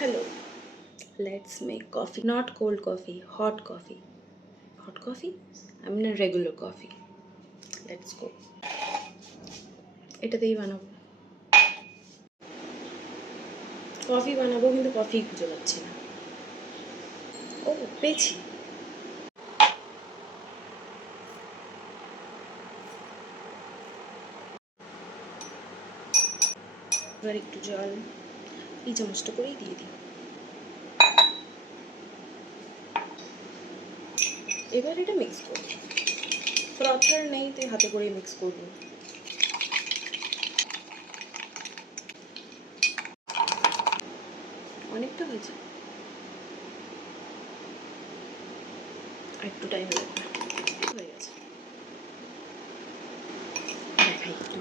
Hello, let's make coffee. Not cold coffee, hot coffee. Hot coffee? I mean a regular coffee. Let's go. এটাতেই বানাবো coffee বানাবো, কিন্তু coffee খুঁজে পাচ্ছি না। ও, পেয়েছি। এবার একটু জল এই চামচটা করেই দিয়ে দিই। এবার এটা মিক্স করব। ফ্রথার নেই, তাই হাতে করেই মিক্স করবো। অনেকটা হয়েছে, আর একটু টাইম লাগবে। হয়ে গেছে, দেখাই একটু।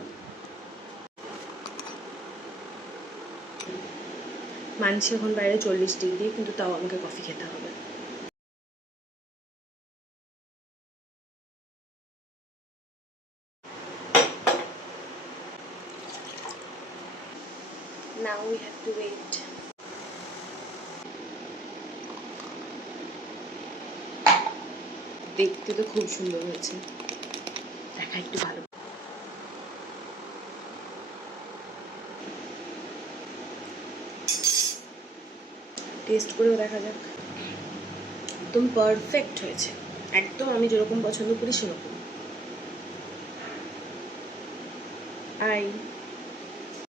মানছি এখন বাইরে 40 ডিগ্রি, কিন্তু তাও আমাকে কফি খেতে হবে। Now we have to wait. দেখতে তো খুব সুন্দর হয়েছে, দেখা একটু ভালো। টেস্ট করেও দেখা যাক। একদম পারফেক্ট হয়েছে, একদম আমি যেরকম পছন্দ করি সেরকম। আই